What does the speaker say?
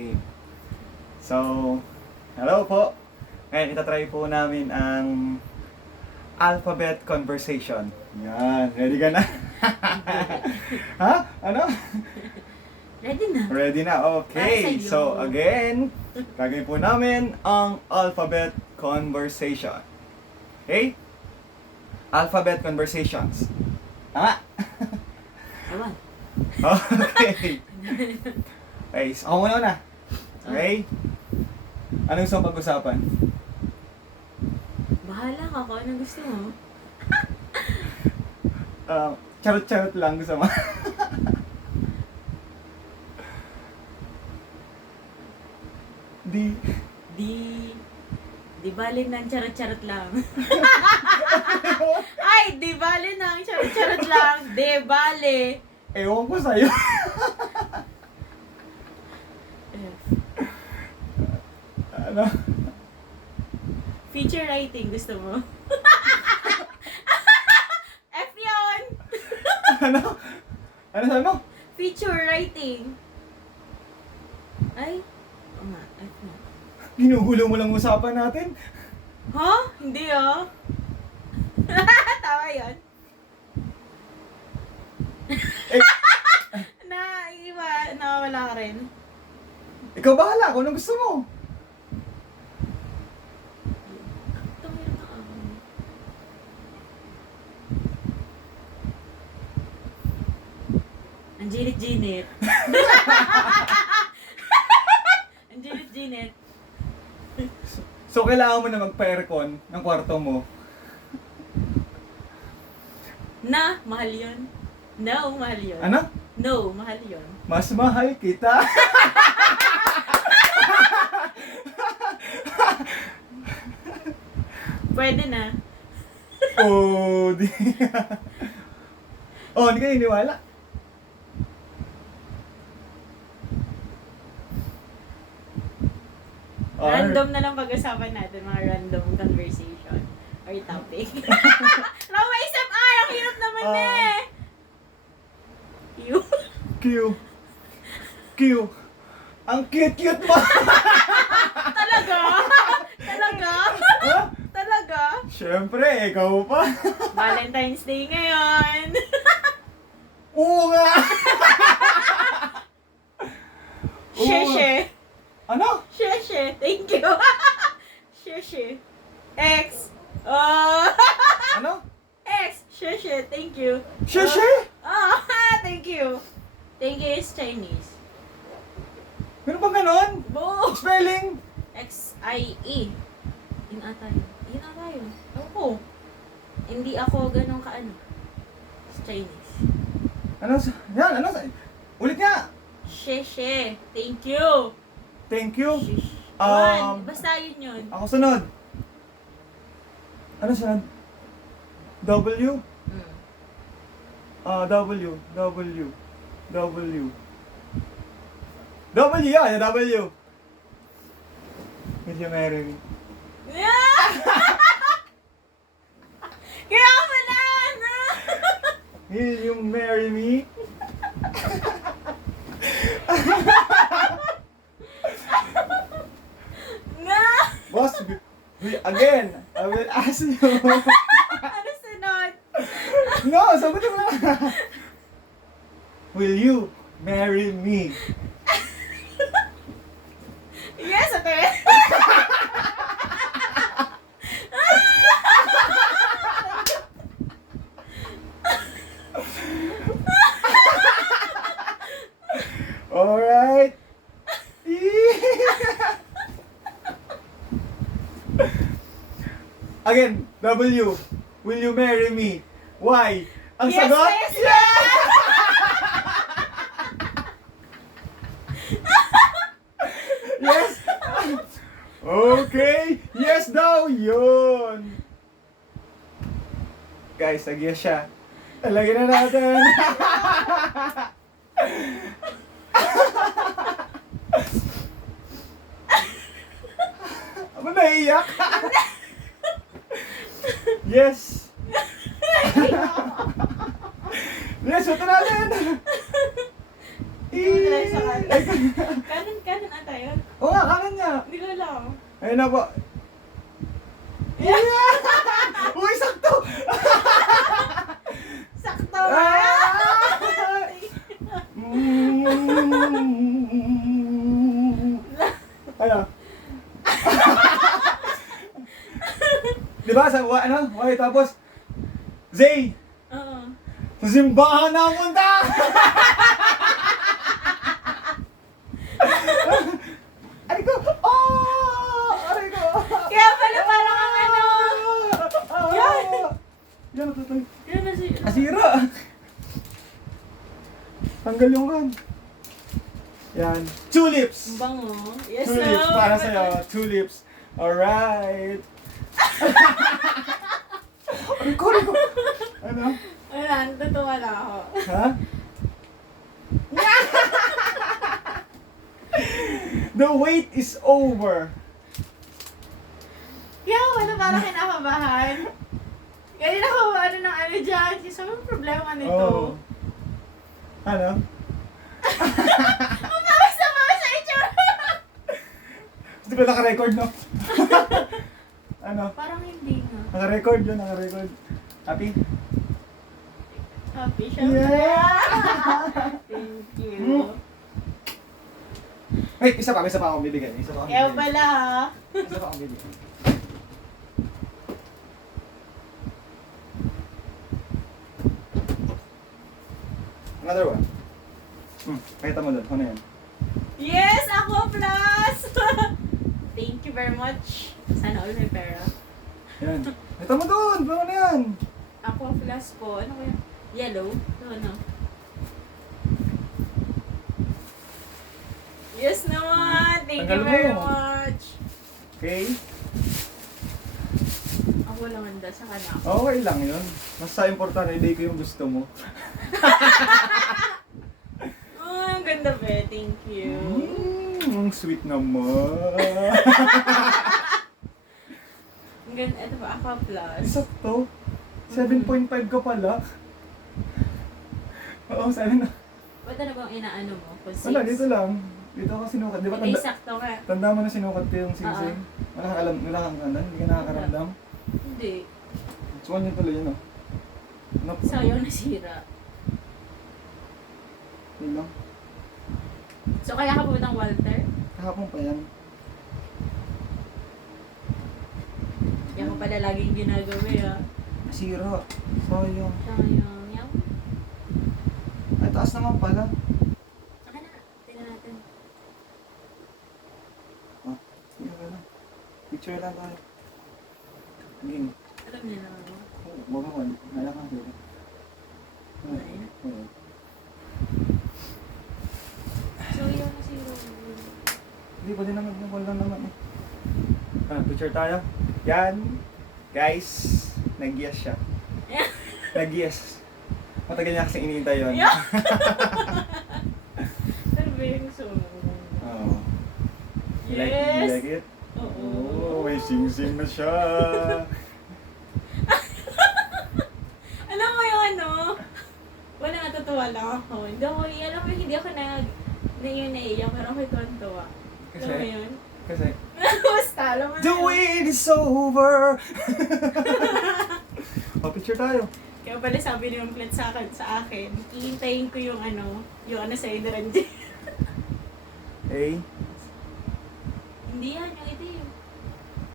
game. So, hello po. Ngayon, itatry po namin ang alphabet conversation. Yan, ready ka na? Ha? Ano? Ready na. Ready na, okay. Para sa'yo. So, again, gagawin po namin ang alphabet conversation. Okay? Alphabet conversations. Tama? Ewan. Okay. Okay, so ako muna na. Okay? Anong gusto mong pag-usapan? Bahala ka kung anong gusto mo. Charot-charot lang gusto mo. Di bali ng charot-charot lang. Ay, di bali ng charot-charot lang. Di bali. Ewan ko sa'yo. Ano? Feature writing, gusto mo? F yun! Ano? Ano sabi mo? Feature writing. Ay, o nga, F na. Ginugulo mo lang usapan natin. Ha? Hindi ah. Tama yun. Eh, Nawawala ka rin. ikaw bahala kung anong gusto mo. Tumira na ako. Ang ginit-ginit. Ang ginit-ginit. So, kailangan mo na magpa-aircon ng kwarto mo. Na, mahal yun. No, mahal yun. Ano? No, mahal yun. Mas mahal kita. Pwede na. Oh, di. Oh, hindi ka niniwala. Random na lang pag-usapan natin, mga random conversation or topic. Wala ko maisip, ang hirap naman eh! You? Q. Q. Ang cute-cute mo. Talaga? Talaga? Ha? Talaga? Siyempre, ikaw pa. Valentine's Day ngayon. Oo nga. Oo. Sheshe. Ano? Sheshe. Thank you. Sheshe. X. Oh. Ano? X. Sheshe. Thank you. Sheshe? Oh, thank you. Thank you is Chinese. Meron bang ganon? Bo. Spelling? X-I-E. Yun ata yun. Yun ata yun. Ako. Hindi ako ganun kaano. It's Chinese. Ano? Yan, ano? Ulit nga. Sheshe. Thank you. Thank you. Shish. Basta yun yun. Ako sunod. Ano sunod? W? Mm. W. W yan, W. Will you marry me? Yeah! Kaya pala! No? Will you marry me? Nga! Boss, again, I will ask you. Ano sunod? No, sagutin mo na. Will you marry me? Yes, ate! Alright. Again, W. Will you marry me? Why? Ang Yes, sagot? yes, yes! Yes! Okay! Yes daw! Yun! Guys, nag-yes siya. Talagyan na natin. Ano naiiyak? Yes! Yes, ito natin! Tumatry sa kanan. Kanan ata na po. Yeah! Uy, sakto! Sakto ba? Ano? Diba sa ano? Okay, tapos Zay! Oo. Sa simbahan na ang punta! Aray ko! Oh! Aray ko! Kaya pala parang ang ano. Yan! Yan, tutay. Yan na si... Asira! Tanggal yung kan. Yan. Tulips! Ang bango. Yes, Tulips no. para sa'yo. Tulips. Alright. Aray ko, aray ko. Ano? Wala, natutuwa na ako. Ha? The wait is over. Kaya wala parang kinakabahan. Kanina ko ano ng ano dyan. Sabi mo problema nito. Oh. Ano? Mabawas na bawas sa itsura. Hindi ba naka-record, no? Ano? Parang hindi nga. Naka-record yun, naka-record. Happy? Happy siya. Yeah! Thank you. Wait, isa pa akong bibigyan. Isa pa akong Kaya bibigyan. pala ha. Isa pa akong bibigyan. Another one. Pakita mo doon. Ano yan? Yes! Ako plus! Thank you very much. Sana all may pera. Yan. Pakita mo doon. Paano na yan? Ako plus po. Ano kaya? Yellow? Ano? Yes naman! Thank you Tanggal mo. very much! Okay? Ako lang handa sa kanak. Okay lang yun. Basta importante, hindi ko yung gusto mo. Oh, ang ganda ba? Thank you. Ang sweet naman. Ang ganda. Ito ba? Ako plus. Sakto. 7.5 ka pala. Oo, sana na. Ba't ano bang inaano mo? Kung six? Wala, dito lang. Dito ako sinukat. Di ba Hindi, tanda, sakto ka. tanda mo na sinukat ko yung sing-sing? Wala kang alam, wala kang ano, hindi ka nakakaramdam. Hindi. So, ano yun tuloy yun, oh. Ano? Sayang nasira. Yun lang. So, kaya ka pumunta ng Walter? Kahapon pa yan. Kaya mo pala laging ginagawa ah. Nasira. Sayang. Sayang. Yaw. Ay, taas naman pala. Saka na. Tingnan natin. Ah, yun na lang. Picture lang tayo. Game. Alam niya na ako. Huwag ako. Nala ka dito. Ayun. Oo. So, yun nasira. Hindi pa din naman. Wala naman eh. Ah, picture tayo. Yan. Guys, nag-yes siya. Nag-yes. Matagal niya kasing iniintay yun. Yeah. Ano ba yung song? Oo. You like, Yes! you like it? Oo. Oh, may sing-sing na siya. Alam mo yung ano? Wala, natutuwa lang ako. Hindi ako, alam mo, hindi ako naiiyak, pero ako'y tuwan-tuwa. Alam mo Kasi, yun? kasi, Basta, alam mo the yun. wait is over! Oh, picture tayo. Kaya pala sabi ni yung plate sa akin, iintayin ko yung ano sa Indranji. Hey, Hindi yan, yung ito yun.